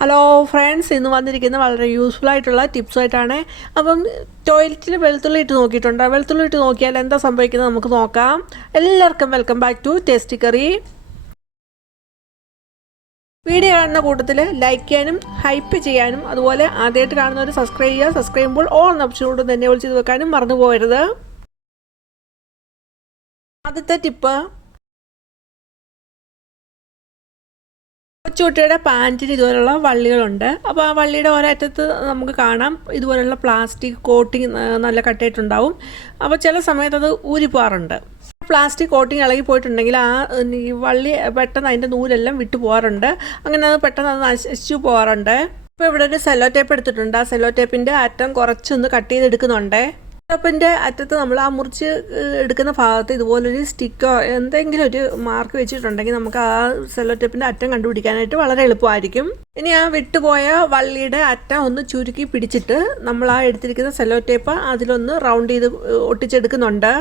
Hello friends ഇന്ന് വന്നിരിക്കുന്ന വളരെ യൂസ്ഫുൾ ആയിട്ടുള്ള ടിപ്സ് ആയിട്ടാണ്. അപ്പം ടോയ്ലറ്റിൽ വെളുത്തുള്ളി ഇട്ട് നോക്കിയിട്ടുണ്ട്? വെളുത്തുള്ളി ഇട്ട് നോക്കിയാൽ എന്താ സംഭവിക്കുന്നത് നമുക്ക് നോക്കാം. എല്ലാവർക്കും welcome back to tasty curry video കാണുന്ന കൂട്ടത്തിൽ ലൈക്ക് ചെയ്യാനും ഹൈപ്പ് ചെയ്യാനും അതുപോലെ ആദ്യമായിട്ട് കാണുന്നവർ സബ്സ്ക്രൈബ് ചെയ്യുക. സബ്സ്ക്രൈബ് ചെയ്യുമ്പോൾ ഓൾ ഓപ്ഷനോട് തന്നെ വിളിച്ചത് വെക്കാനും മറന്നു പോകരുത് ആദ്യത്തെ ടിപ്പ് കൊച്ചുകുട്ടിയുടെ പാന്റിന് ഇതുപോലുള്ള വള്ളികളുണ്ട്. അപ്പോൾ ആ വള്ളിയുടെ ഒരറ്റത്ത് നമുക്ക് കാണാം. ഇതുപോലുള്ള പ്ലാസ്റ്റിക് കോട്ടിങ് നല്ല കട്ടായിട്ടുണ്ടാവും അപ്പോൾ ചില സമയത്ത് അത് ഊരിപ്പോകാറുണ്ട് പ്ലാസ്റ്റിക് കോട്ടിങ് ഇളകി പോയിട്ടുണ്ടെങ്കിൽ ആ ഈ വള്ളി പെട്ടെന്ന് അതിന്റെ നൂലെല്ലാം വിട്ടു പോകാറുണ്ട് അങ്ങനെ അത് പെട്ടെന്ന് അത് നശിച്ചു പോകാറുണ്ട് ഇപ്പോൾ ഇവിടെ ഒരു സെല്ലോ ടേപ്പ് എടുത്തിട്ടുണ്ട്. ആ സെല്ലോ ടേപ്പിന്റെ അറ്റം കുറച്ചൊന്ന് കട്ട് ചെയ്തെടുക്കുന്നുണ്ട്. ടോപ്പിന്റെ അറ്റത്ത് നമ്മൾ ആ മുറിച്ച് എടുക്കുന്ന ഭാഗത്ത് ഇതുപോലൊരു സ്റ്റിക്കോ എന്തെങ്കിലും ഒരു മാർക്ക് വെച്ചിട്ടുണ്ടെങ്കിൽ നമുക്ക് ആ സെല്ലോ ടേപ്പിന്റെ അറ്റം കണ്ടുപിടിക്കാനായിട്ട് വളരെ എളുപ്പമായിരിക്കും. ഇനി ആ വിട്ടുപോയ വള്ളിയുടെ അറ്റം ഒന്ന് ചുരുക്കി പിടിച്ചിട്ട് നമ്മൾ ആ എടുത്തിരിക്കുന്ന സെല്ലോ ടേപ്പ് അതിലൊന്ന് റൗണ്ട് ചെയ്ത് ഒട്ടിച്ചെടുക്കുന്നുണ്ട്.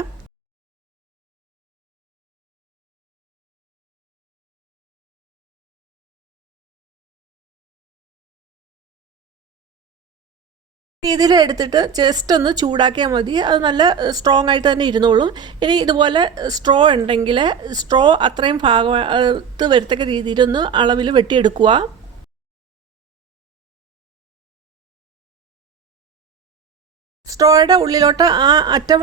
രീതിയിൽ എടുത്തിട്ട് ജസ്റ്റ് ഒന്ന് ചൂടാക്കിയാൽ മതി. അത് നല്ല സ്ട്രോങ് ആയിട്ട് തന്നെ ഇരുന്നോളും. ഇനി ഇതുപോലെ സ്ട്രോ ഉണ്ടെങ്കിൽ സ്ട്രോ അത്രയും ഭാഗത്ത് വരത്തക്ക രീതിയിലൊന്ന് അളവിൽ വെട്ടിയെടുക്കുക. സ്ട്രോയുടെ ഉള്ളിലോട്ട് ആ അറ്റം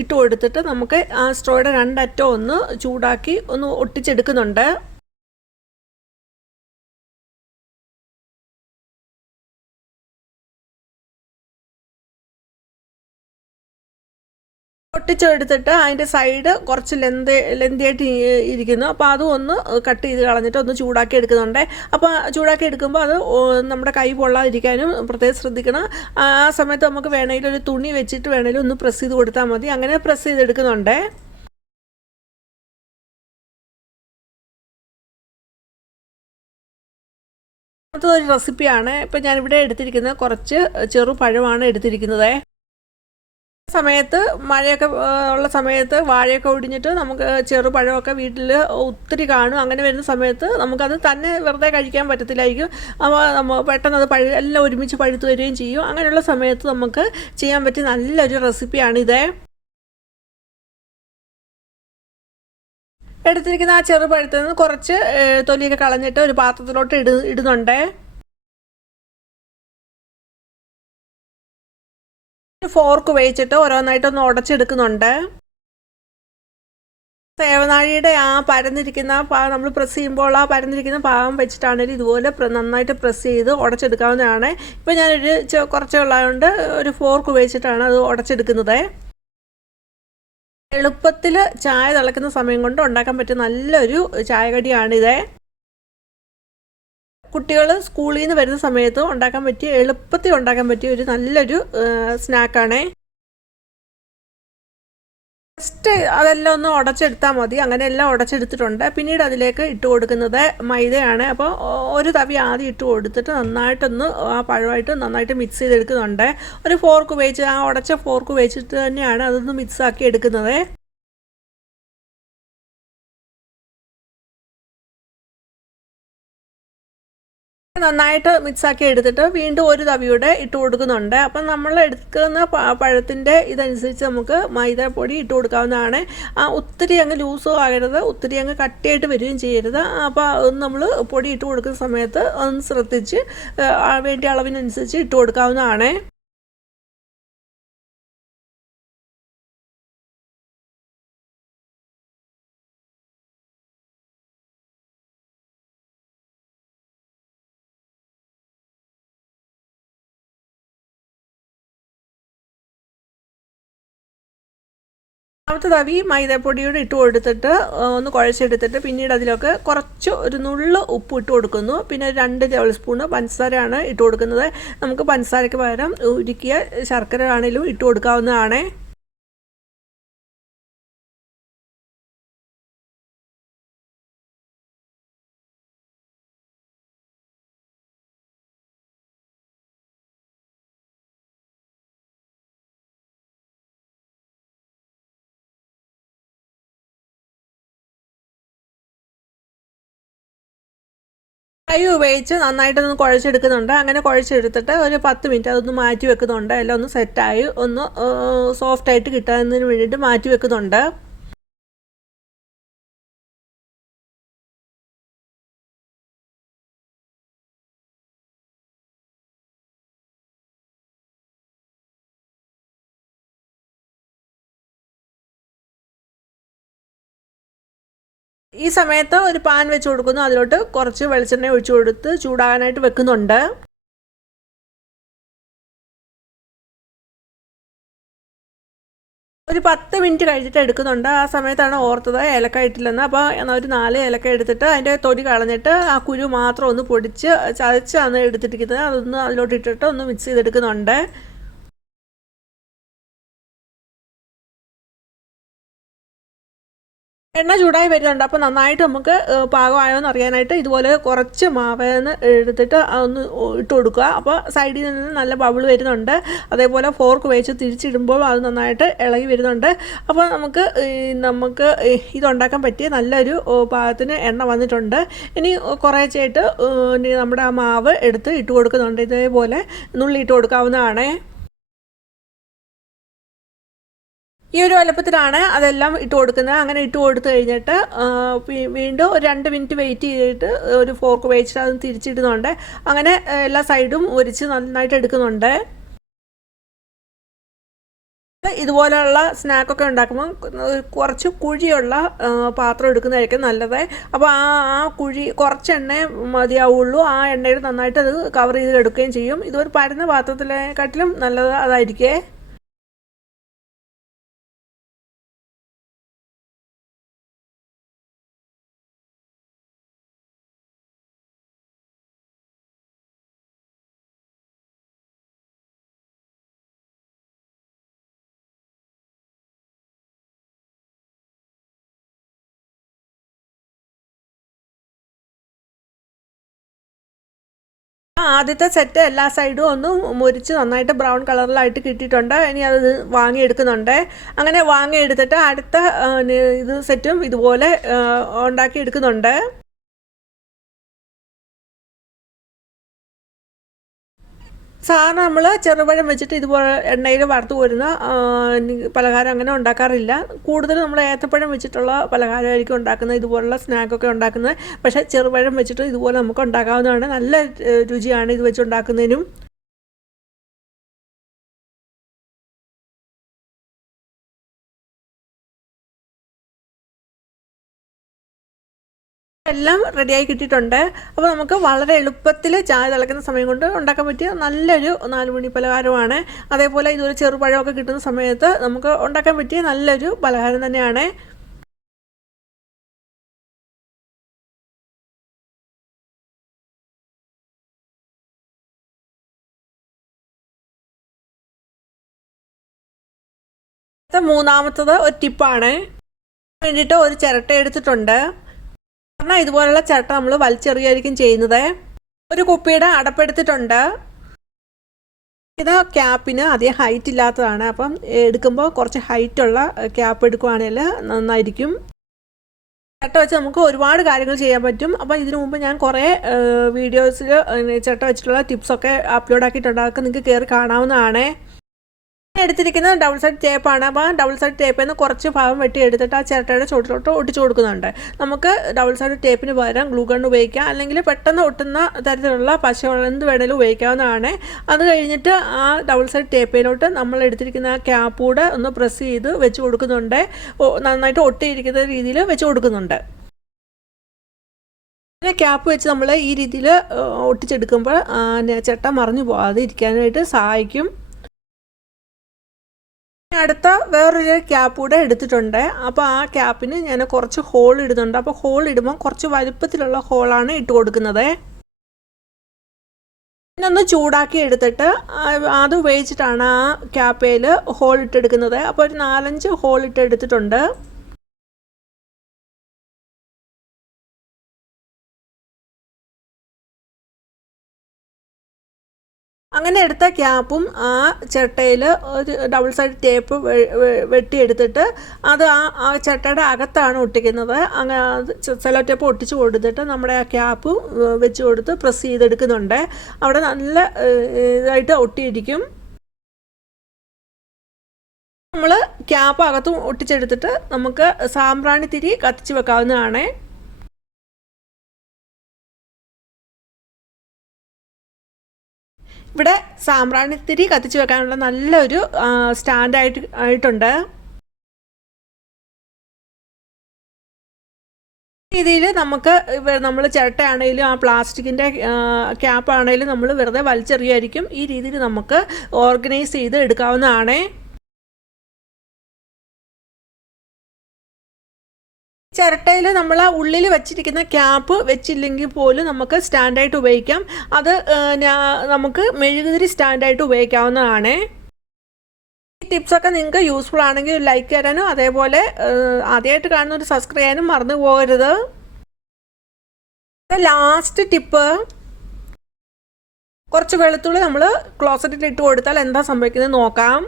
ഇട്ട് കൊടുത്തിട്ട് നമുക്ക് ആ സ്ട്രോയുടെ രണ്ടറ്റം ഒന്ന് ചൂടാക്കി ഒന്ന് ഒട്ടിച്ചെടുക്കുന്നുണ്ട്. പൊട്ടിച്ചെടുത്തിട്ട് അതിന്റെ സൈഡ് കുറച്ച് ലെന്ത് ലെന്തിയായിട്ട് ഇരിക്കുന്നു. അപ്പോൾ അതും ഒന്ന് കട്ട് ചെയ്ത് കളഞ്ഞിട്ട് ഒന്ന് ചൂടാക്കി എടുക്കുന്നുണ്ട്. അപ്പോൾ ചൂടാക്കി എടുക്കുമ്പോൾ അത് നമ്മുടെ കൈ പൊള്ളാതിരിക്കാനും പ്രത്യേകം ശ്രദ്ധിക്കണം. ആ സമയത്ത് നമുക്ക് വേണമെങ്കിൽ ഒരു തുണി വെച്ചിട്ട് വേണമെങ്കിലും ഒന്ന് പ്രസ് ചെയ്ത് കൊടുത്താൽ മതി. അങ്ങനെ പ്രസ് ചെയ്തെടുക്കുന്നുണ്ട്. അടുത്തതൊരു റെസിപ്പിയാണ് ഇപ്പം ഞാനിവിടെ എടുത്തിരിക്കുന്നത് കുറച്ച് ചെറുപഴമാണ് എടുത്തിരിക്കുന്നത്. സമയത്ത് മഴയൊക്കെ ഉള്ള സമയത്ത് വാഴയൊക്കെ ഒടിഞ്ഞിട്ട് നമുക്ക് ചെറുപഴമൊക്കെ വീട്ടിൽ ഒത്തിരി കാണും. അങ്ങനെ വരുന്ന സമയത്ത് നമുക്കത് തന്നെ വെറുതെ കഴിക്കാൻ പറ്റത്തില്ലായിരിക്കും. അപ്പോൾ നമ്മൾ പെട്ടെന്ന് അത് പഴ എല്ലാം ഒരുമിച്ച് പഴുത്ത് വരികയും ചെയ്യും. അങ്ങനെയുള്ള സമയത്ത് നമുക്ക് ചെയ്യാൻ പറ്റിയ നല്ലൊരു റെസിപ്പിയാണിത് എടുത്തിരിക്കുന്ന ആ ചെറുപഴത്തിൽ നിന്ന് കുറച്ച് തൊലിയൊക്കെ കളഞ്ഞിട്ട് ഒരു പാത്രത്തിലോട്ട് ഇട ഇടുന്നുണ്ട്. ഫോർക്ക് ഉപയോഗിച്ചിട്ട് ഓരോന്നായിട്ടൊന്ന് ഉടച്ചെടുക്കുന്നുണ്ട്. സേവനാഴിയുടെ ആ പരന്നിരിക്കുന്ന പാ നമ്മൾ പ്രസ് ചെയ്യുമ്പോൾ ആ പരന്നിരിക്കുന്ന ഭാഗം വെച്ചിട്ടാണെങ്കിലും ഇതുപോലെ നന്നായിട്ട് പ്രസ് ചെയ്ത് ഉടച്ചെടുക്കാവുന്നതാണ്. ഇപ്പോൾ ഞാനൊരു കുറച്ചേ ഉള്ളതുകൊണ്ട് ഒരു ഫോർക്ക് ഉപയോഗിച്ചിട്ടാണ് അത് ഉടച്ചെടുക്കുന്നത്. എളുപ്പത്തിൽ ചായ തിളക്കുന്ന സമയം കൊണ്ട് ഉണ്ടാക്കാൻ പറ്റിയ നല്ലൊരു ചായകടിയാണിത്. കുട്ടികൾ സ്കൂളിൽ നിന്ന് വരുന്ന സമയത്ത് ഉണ്ടാക്കാൻ പറ്റിയ എളുപ്പത്തിൽ ഉണ്ടാക്കാൻ പറ്റിയ ഒരു നല്ലൊരു സ്നാക്കാണ്. ജസ്റ്റ് അതെല്ലാം ഒന്ന് ഉടച്ചെടുത്താൽ മതി. അങ്ങനെ എല്ലാം ഉടച്ചെടുത്തിട്ടുണ്ട്. പിന്നീട് അതിലേക്ക് ഇട്ട് കൊടുക്കുന്നത് മൈദയാണ്. അപ്പോൾ ഒരു തവി ആദ്യം ഇട്ട് കൊടുത്തിട്ട് നന്നായിട്ടൊന്ന് ആ പഴമായിട്ട് നന്നായിട്ട് മിക്സ് ചെയ്തെടുക്കുന്നുണ്ട്. ഒരു ഫോർക്ക് ഉപയോഗിച്ച് ആ ഉടച്ച ഫോർക്ക് ഉപയോഗിച്ചിട്ട് തന്നെയാണ് അതൊന്ന് മിക്സാക്കി എടുക്കുന്നത്. നന്നായിട്ട് മിക്സാക്കി എടുത്തിട്ട് വീണ്ടും ഒരു തവിയുടെ ഇട്ട് കൊടുക്കുന്നുണ്ട്. അപ്പം നമ്മൾ എടുക്കുന്ന പഴത്തിന്റെ ഇതനുസരിച്ച് നമുക്ക് മൈദപ്പൊടി ഇട്ട് കൊടുക്കാവുന്നതാണ്. ഒത്തിരി അങ്ങ് ലൂസും ആകരുത്. ഒത്തിരി അങ്ങ് കട്ടിയായിട്ട് വരികയും ചെയ്യരുത്. അപ്പോൾ നമ്മൾ പൊടി ഇട്ട് കൊടുക്കുന്ന സമയത്ത് ഒന്ന് ശ്രദ്ധിച്ച് വേണ്ടിയ അളവിനനുസരിച്ച് ഇട്ട് കൊടുക്കാവുന്നതാണ്. രണ്ടാമത്തെ തവി മൈദപ്പൊടിയോട് ഇട്ട് കൊടുത്തിട്ട് ഒന്ന് കുഴച്ചെടുത്തിട്ട് പിന്നീട് അതിലൊക്കെ കുറച്ച് ഒരു നുള്ള് ഉപ്പ് ഇട്ട് കൊടുക്കുന്നു. പിന്നെ രണ്ട് ടേബിൾ സ്പൂണ് പഞ്ചസാരയാണ് ഇട്ട് കൊടുക്കുന്നത്. നമുക്ക് പഞ്ചസാരയ്ക്ക് പകരം ഉരുക്കിയ ശർക്കര ആണെങ്കിലും ഇട്ട് കൊടുക്കാവുന്നതാണ്. കൈ ഉപയോഗിച്ച് നന്നായിട്ടൊന്ന് കുഴച്ചെടുക്കുന്നുണ്ട്. അങ്ങനെ കുഴച്ചെടുത്തിട്ട് ഒരു പത്ത് മിനിറ്റ് അതൊന്ന് മാറ്റി വെക്കുന്നുണ്ട് എല്ലാം ഒന്ന് സെറ്റായി ഒന്ന് സോഫ്റ്റായിട്ട് കിട്ടാനതിന് വേണ്ടിയിട്ട് മാറ്റി വെക്കുന്നുണ്ട് ഈ സമയത്ത് ഒരു പാൻ വെച്ച് കൊടുക്കുന്നു. അതിലോട്ട് കുറച്ച് വെളിച്ചെണ്ണ ഒഴിച്ചു കൊടുത്ത് ചൂടാകാനായിട്ട് വെക്കുന്നുണ്ട്. ഒരു പത്ത് മിനിറ്റ് കഴിഞ്ഞിട്ട് എടുക്കുന്നുണ്ട്. ആ സമയത്താണ് ഓർത്തത് ഏലക്ക ഇട്ടില്ലെന്ന്. അപ്പോൾ ഒരു നാല് ഏലക്ക എടുത്തിട്ട് അതിന്റെ തൊലി കളഞ്ഞിട്ട് ആ കുരു മാത്രം ഒന്ന് പൊടിച്ച് ചതച്ചാണ് എടുത്തിട്ടിരിക്കുന്നത് അതൊന്ന് അതിലോട്ട് ഇട്ടിട്ട് ഒന്ന് മിക്സ് ചെയ്തെടുക്കുന്നുണ്ട്. എണ്ണ ചൂടായി വരുന്നുണ്ട്. അപ്പോൾ നന്നായിട്ട് നമുക്ക് പാകമായോ എന്ന് അറിയാനായിട്ട് ഇതുപോലെ കുറച്ച് മാവേന്ന് എടുത്തിട്ട് ഒന്ന് ഇട്ട് കൊടുക്കുക. അപ്പോൾ സൈഡിൽ നിന്ന് നല്ല ബബിൾ വരുന്നുണ്ട്. അതേപോലെ ഫോർക്ക് വെച്ച് തിരിച്ചിടുമ്പോൾ അത് നന്നായിട്ട് ഇളകി വരുന്നുണ്ട്. അപ്പോൾ നമുക്ക് നമുക്ക് ഇതുണ്ടാക്കാൻ പറ്റിയ നല്ലൊരു പാകത്തിന് എണ്ണ വന്നിട്ടുണ്ട്. ഇനി കുറേച്ചായിട്ട് നമ്മുടെ ആ മാവ് എടുത്ത് ഇട്ട് കൊടുക്കുന്നുണ്ട്. ഇതേപോലെ നുള്ളി ഇട്ട് കൊടുക്കാവുന്നതാണേ. ഈ ഒരു വലുപ്പത്തിലാണ് അതെല്ലാം ഇട്ട് കൊടുക്കുന്നത്. അങ്ങനെ ഇട്ട് കൊടുത്തു കഴിഞ്ഞിട്ട് വീണ്ടും ഒരു രണ്ട് മിനിറ്റ് വെയിറ്റ് ചെയ്തിട്ട് ഒരു ഫോർക്ക് വെച്ചിട്ട് അത് തിരിച്ചിടുന്നുണ്ട്. അങ്ങനെ എല്ലാ സൈഡും ഒരിച്ച് നന്നായിട്ട് എടുക്കുന്നുണ്ട്. ഇതുപോലെയുള്ള സ്നാക്കൊക്കെ ഉണ്ടാക്കുമ്പോൾ കുറച്ച് കുഴിയുള്ള പാത്രം എടുക്കുന്നതായിരിക്കും നല്ലത്. അപ്പോൾ ആ ആ കുഴി കുറച്ച് എണ്ണ മതിയാവുള്ളൂ. ആ എണ്ണയിൽ നന്നായിട്ട് അത് കവർ ചെയ്ത് എടുക്കുകയും ചെയ്യും. ഇതൊരു പരന്ന പാത്രത്തിനെക്കാട്ടിലും നല്ലത് അതായിരിക്കേ. ആദ്യത്തെ സെറ്റ് എല്ലാ സൈഡും ഒന്ന് മുരിച്ച് നന്നായിട്ട് ബ്രൗൺ കളറിലായിട്ട് കിട്ടിയിട്ടുണ്ട്. ഇനി അത് വാങ്ങിയെടുക്കുന്നുണ്ട്. അങ്ങനെ വാങ്ങിയെടുത്തിട്ട് അടുത്ത ഇത് സെറ്റും ഇതുപോലെ ഉണ്ടാക്കി എടുക്കുന്നുണ്ട്. സാധാരണ നമ്മൾ ചെറുപഴം വെച്ചിട്ട് ഇതുപോലെ എണ്ണയിൽ വറുത്ത് വരുന്ന പലഹാരം അങ്ങനെ ഉണ്ടാക്കാറില്ല. കൂടുതൽ നമ്മൾ ഏത്തപ്പഴം വെച്ചിട്ടുള്ള പലഹാരമായിരിക്കും ഉണ്ടാക്കുന്നത് ഇതുപോലുള്ള സ്നാക്കൊക്കെ ഉണ്ടാക്കുന്നത്. പക്ഷേ ചെറുപഴം വെച്ചിട്ട് ഇതുപോലെ നമുക്ക് ഉണ്ടാക്കാവുന്നതാണ്. നല്ല രുചിയാണ് ഇത് വെച്ച് എല്ലാം റെഡിയായി കിട്ടിയിട്ടുണ്ട്. അപ്പോൾ നമുക്ക് വളരെ എളുപ്പത്തിൽ ചായ തിളക്കുന്ന സമയം കൊണ്ട് ഉണ്ടാക്കാൻ പറ്റിയ നല്ലൊരു നാലുമണി പലഹാരമാണ്. അതേപോലെ ഇതുപോലെ ചെറുപഴമൊക്കെ കിട്ടുന്ന സമയത്ത് നമുക്ക് ഉണ്ടാക്കാൻ പറ്റിയ നല്ലൊരു പലഹാരം തന്നെയാണ്. മൂന്നാമത്തത് ഒരു ടിപ്പാണ്. വേണ്ടിയിട്ട് ഒരു ചിരട്ട എടുത്തിട്ടുണ്ട്. കാരണം ഇതുപോലുള്ള ചട്ട നമ്മൾ വലിച്ചെറിയായിരിക്കും ചെയ്യുന്നത്. ഒരു കുപ്പിയുടെ അടപ്പെടുത്തിട്ടുണ്ട് ഇത് ക്യാപ്പിന് അധികം ഹൈറ്റ് ഇല്ലാത്തതാണ്. അപ്പം എടുക്കുമ്പോൾ കുറച്ച് ഹൈറ്റുള്ള ക്യാപ്പ് എടുക്കുവാണെങ്കിൽ നന്നായിരിക്കും. ചട്ട വെച്ച് നമുക്ക് ഒരുപാട് കാര്യങ്ങൾ ചെയ്യാൻ പറ്റും. അപ്പോൾ ഇതിനു മുമ്പ് ഞാൻ കുറേ വീഡിയോസിൽ ചട്ട വെച്ചിട്ടുള്ള ടിപ്സൊക്കെ അപ്ലോഡ് ആക്കിയിട്ടുണ്ട്. അതൊക്കെ നിങ്ങൾക്ക് കയറി കാണാവുന്നതാണേ. എടുത്തിരിക്കുന്നത് ഡബിൾ സൈഡ് ടേപ്പാണ് അപ്പോൾ ഡബിൾ സൈഡ് ടേപ്പിൽ നിന്ന് കുറച്ച് ഭാഗം വെട്ടി എടുത്തിട്ട് ആ ചിരട്ടയുടെ ചുവട്ടിലോട്ട് ഒട്ടിച്ചു കൊടുക്കുന്നുണ്ട്. നമുക്ക് ഡബിൾ സൈഡ് ടേപ്പിന് പകരം ഗ്ലൂ ഗൺ ഉപയോഗിക്കാം. അല്ലെങ്കിൽ പെട്ടെന്ന് ഒട്ടുന്ന തരത്തിലുള്ള പശവെള്ളം എന്ത് വേണേലും ഉപയോഗിക്കാവുന്നതാണ്. അത് കഴിഞ്ഞിട്ട് ആ ഡബിൾ സൈഡ് ടേപ്പിലോട്ട് നമ്മൾ എടുത്തിരിക്കുന്ന ആ ക്യാപ്പ് കൂടെ ഒന്ന് പ്രസ് ചെയ്ത് വെച്ച് കൊടുക്കുന്നുണ്ട്. നന്നായിട്ട് ഒട്ടിയിരിക്കുന്ന രീതിയിൽ വെച്ച് കൊടുക്കുന്നുണ്ട്. പിന്നെ ക്യാപ്പ് വെച്ച് നമ്മൾ ഈ രീതിയിൽ ഒട്ടിച്ചെടുക്കുമ്പോൾ ചട്ട മറിഞ്ഞു പോകാതെ ഇരിക്കാനായിട്ട് സഹായിക്കും. അടുത്ത വേറൊരു ക്യാപ്പ് കൂടെ എടുത്തിട്ടുണ്ട്. അപ്പോൾ ആ ക്യാപ്പിന് ഞാൻ കുറച്ച് ഹോൾ ഇടുന്നുണ്ട്. അപ്പോൾ ഹോൾ ഇടുമ്പോൾ കുറച്ച് വലുപ്പത്തിലുള്ള ഹോളാണ് ഇട്ട് കൊടുക്കുന്നത്. ഒന്ന് ചൂടാക്കി എടുത്തിട്ട് അത് ഉപയോഗിച്ചിട്ടാണ് ആ ക്യാപ്പയിൽ ഹോൾ ഇട്ടെടുക്കുന്നത്. അപ്പോൾ ഒരു നാലഞ്ച് ഹോൾ ഇട്ട് അങ്ങനെ എടുത്ത ക്യാപ്പും ആ ചട്ടയിൽ ഒരു ഡബിൾ സൈഡ് ടേപ്പ് വെട്ടിയെടുത്തിട്ട് അത് ആ ആ ചട്ടയുടെ അകത്താണ് ഒട്ടിക്കുന്നത്. അങ്ങനെ സെലോ ടേപ്പ് ഒട്ടിച്ച് കൊടുത്തിട്ട് നമ്മുടെ ആ ക്യാപ്പ് വെച്ച് കൊടുത്ത് പ്രസ് ചെയ്തെടുക്കുന്നുണ്ട്. അവിടെ നല്ല ഇതായിട്ട് ഒട്ടിയിരിക്കും. നമ്മൾ ക്യാപ്പ് അകത്തും ഒട്ടിച്ചെടുത്തിട്ട് നമുക്ക് സാമ്പ്രാണി തിരി കത്തിച്ച് വെക്കാവുന്നതാണ്. ഇവിടെ സാമ്പ്രാണിത്തിരി കത്തിച്ച് വെക്കാനുള്ള നല്ലൊരു സ്റ്റാൻഡായിട്ട് ആയിട്ടുണ്ട്. രീതിയിൽ നമുക്ക് നമ്മൾ ചിരട്ടയാണെങ്കിലും ആ പ്ലാസ്റ്റിക്കിന്റെ ക്യാപ്പാണെങ്കിലും നമ്മൾ വെറുതെ വലിച്ചെറിയായിരിക്കും ഈ രീതിയിൽ നമുക്ക് ഓർഗനൈസ് ചെയ്ത് എടുക്കാവുന്നതാണേ. ചിരട്ടയിൽ നമ്മൾ ആ ഉള്ളിൽ വെച്ചിരിക്കുന്ന ക്യാപ്പ് വെച്ചില്ലെങ്കിൽ പോലും നമുക്ക് സ്റ്റാൻഡായിട്ട് ഉപയോഗിക്കാം. അത് നമുക്ക് മെഴുകുതിരി സ്റ്റാൻഡായിട്ട് ഉപയോഗിക്കാവുന്നതാണ്. ഈ ടിപ്സൊക്കെ നിങ്ങൾക്ക് യൂസ്ഫുൾ ആണെങ്കിൽ ലൈക്ക് തരാനും അതേപോലെ ആദ്യമായിട്ട് കാണുന്ന ഒരു സബ്സ്ക്രൈബ് ചെയ്യാനും മറന്നു പോകരുത്. ലാസ്റ്റ് ടിപ്പ് കുറച്ച് വെളുത്തുള്ളി നമ്മൾ ക്ലോസറ്റിൽ ഇട്ട് കൊടുത്താൽ എന്താ സംഭവിക്കുന്നത് നോക്കാം.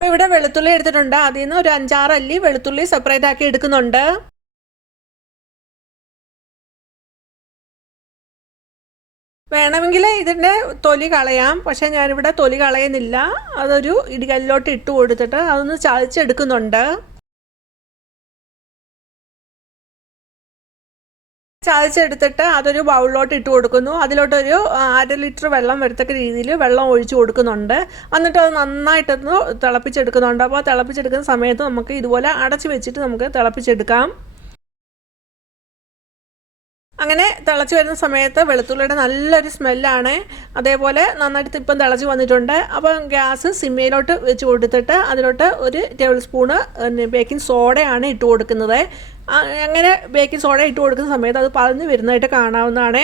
ഇവിടെ വെളുത്തുള്ളി എടുത്തിട്ടുണ്ട്. അതിൽ നിന്ന് ഒരു അഞ്ചാറ് അല്ലി വെളുത്തുള്ളി സെപ്പറേറ്റ് ആക്കി എടുക്കുന്നുണ്ട്. വേണമെങ്കിൽ ഇതിന്റെ തൊലി കളയാം. പക്ഷേ ഞാനിവിടെ തൊലി കളയുന്നില്ല. അതൊരു ഇടികല്ലിലോട്ട് ഇട്ട് കൊടുത്തിട്ട് അതൊന്ന് ചതച്ചെടുക്കുന്നുണ്ട്. ചതച്ചെടുത്തിട്ട് അതൊരു ബൗളിലോട്ട് ഇട്ട് കൊടുക്കുന്നു. അതിലോട്ടൊരു അര ലിറ്റർ വെള്ളം വരത്തക്ക രീതിയിൽ വെള്ളം ഒഴിച്ചു കൊടുക്കുന്നുണ്ട്. എന്നിട്ട് അത് നന്നായിട്ടൊന്ന് തിളപ്പിച്ചെടുക്കുന്നുണ്ട്. അപ്പോൾ തിളപ്പിച്ചെടുക്കുന്ന സമയത്ത് നമുക്ക് ഇതുപോലെ അടച്ചു വെച്ചിട്ട് നമുക്ക് തിളപ്പിച്ചെടുക്കാം. അങ്ങനെ തിളച്ച് വരുന്ന സമയത്ത് വെളുത്തുള്ളിയുടെ നല്ലൊരു സ്മെല്ലാണ്. അതേപോലെ നന്നായിട്ട് ഇപ്പം തിളച്ച് വന്നിട്ടുണ്ട്. അപ്പം ഗ്യാസ് സിമ്മയിലോട്ട് വെച്ച് കൊടുത്തിട്ട് അതിലോട്ട് ഒരു ടേബിൾ സ്പൂണ് ബേക്കിംഗ് സോഡയാണ് ഇട്ട് കൊടുക്കുന്നത്. അങ്ങനെ ബേക്കിംഗ് സോഡ ഇട്ട് കൊടുക്കുന്ന സമയത്ത് അത് പതിഞ്ഞ് വരുന്നതായിട്ട് കാണാവുന്നതാണ്.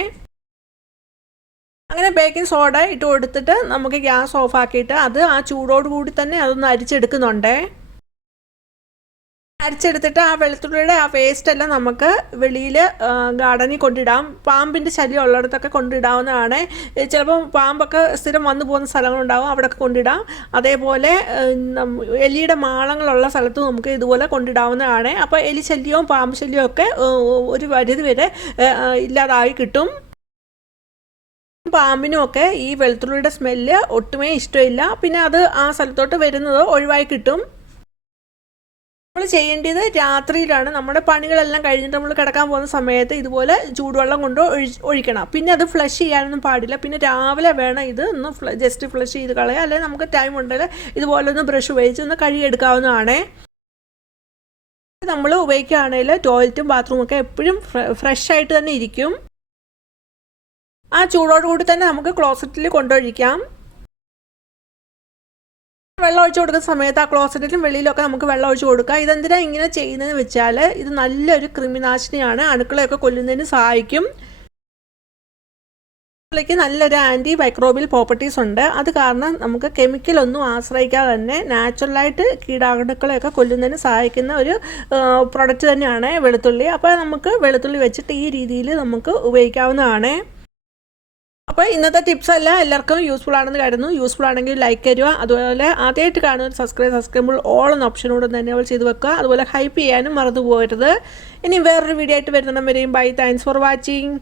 അങ്ങനെ ബേക്കിംഗ് സോഡ ഇട്ട് കൊടുത്തിട്ട് നമുക്ക് ഗ്യാസ് ഓഫാക്കിയിട്ട് അത് ആ ചൂടോട് കൂടി തന്നെ അതൊന്ന് അരിച്ചെടുക്കുന്നുണ്ടേ. അരിച്ചെടുത്തിട്ട് ആ വെളുത്തുള്ളിയുടെ ആ വേസ്റ്റ് എല്ലാം നമുക്ക് വെളിയിൽ ഗാർഡനിൽ കൊണ്ടിടാം. പാമ്പിന്റെ ശല്യം ഉള്ളിടത്തൊക്കെ കൊണ്ടിടാവുന്നതാണ്. ചിലപ്പോൾ പാമ്പൊക്കെ സ്ഥിരം വന്നു പോകുന്ന സ്ഥലങ്ങളുണ്ടാവും അവിടെയൊക്കെ കൊണ്ടിടാം. അതേപോലെ എലിയുടെ മാളങ്ങളുള്ള സ്ഥലത്ത് നമുക്ക് ഇതുപോലെ കൊണ്ടിടാവുന്നതാണ്. അപ്പോൾ എലി ശല്യവും പാമ്പ് ശല്യവും ഒക്കെ ഒരു പരിധി വരെ ഇല്ലാതായി കിട്ടും. പാമ്പിനുമൊക്കെ ഈ വെളുത്തുള്ളിയുടെ സ്മെല്ല് ഒട്ടുമേ ഇഷ്ടമില്ല. പിന്നെ അത് ആ സ്ഥലത്തോട്ട് വരുന്നത് ഒഴിവായി കിട്ടും. നമ്മൾ ചെയ്യേണ്ടത് രാത്രിയിലാണ്. നമ്മുടെ പണികളെല്ലാം കഴിഞ്ഞിട്ട് നമ്മൾ കിടക്കാൻ പോകുന്ന സമയത്ത് ഇതുപോലെ ചൂടുവെള്ളം കൊണ്ട് ഒഴിക്കണം. പിന്നെ അത് ഫ്ലഷ് ചെയ്യാനൊന്നും പാടില്ല. പിന്നെ രാവിലെ വേണം ഇത് ഒന്ന് ജസ്റ്റ് ഫ്ലഷ് ചെയ്ത് കളയുക അല്ലെങ്കിൽ നമുക്ക് ടൈം ഉണ്ടെങ്കിൽ ഇതുപോലെ ഒന്ന് ബ്രഷ് ഉപയോഗിച്ച് ഒന്ന് കഴുകിയെടുക്കാവുന്നതാണ് നമ്മൾ ഉപയോഗിക്കുകയാണെങ്കിൽ ടോയ്ലറ്റും ബാത്റൂമും ഒക്കെ എപ്പോഴും ഫ്രഷ് ആയിട്ട് തന്നെ ഇരിക്കും. ആ ചൂടോടുകൂടി തന്നെ നമുക്ക് ക്ലോസറ്റിൽ കൊണ്ടൊഴിക്കാം വെള്ളം ഒഴിച്ച് കൊടുക്കുന്ന സമയത്ത് ആ ക്ലോസറ്റിലും വെളിയിലൊക്കെ നമുക്ക് വെള്ളം ഒഴിച്ച് കൊടുക്കുക ഇതെന്തിനാണ് ഇങ്ങനെ ചെയ്യുന്നതെന്ന് വെച്ചാൽ ഇത് നല്ലൊരു കൃമിനാശിനിയാണ്. അണുക്കളെയൊക്കെ കൊല്ലുന്നതിന് സഹായിക്കും. ക്ക് നല്ലൊരു ആന്റി മൈക്രോബിയൽ പ്രോപ്പർട്ടീസ് ഉണ്ട്. അത് കാരണം നമുക്ക് കെമിക്കലൊന്നും ആശ്രയിക്കാതെ തന്നെ നാച്ചുറലായിട്ട് കീടാണുക്കളെയൊക്കെ കൊല്ലുന്നതിന് സഹായിക്കുന്ന ഒരു പ്രൊഡക്റ്റ് തന്നെയാണ് വെളുത്തുള്ളി. അപ്പോൾ നമുക്ക് വെളുത്തുള്ളി വെച്ചിട്ട് ഈ രീതിയിൽ നമുക്ക് ഉപയോഗിക്കാവുന്നതാണ്. അപ്പോൾ ഇന്നത്തെ ടിപ്സ് എല്ലാം എല്ലാവർക്കും യൂസ്ഫുൾ ആണെന്ന് കരുതുന്നു. യൂസ്ഫുൾ ആണെങ്കിൽ ലൈക്ക് തരിക. അതുപോലെ ആദ്യമായിട്ട് കാണുന്ന സബ്സ്ക്രൈബ് സബ്സ്ക്രൈബ് ഓൾ എന്ന ഓപ്ഷനോട് തന്നെ അവൾ ചെയ്ത് വെക്കുക. അതുപോലെ ഹൈപ്പ് ചെയ്യാനും മറന്നു പോകരുത്. ഇനി വേറൊരു വീഡിയോ ആയിട്ട് വരുന്നവരെയും ബൈ താങ്ക്സ് ഫോർ വാച്ചിങ്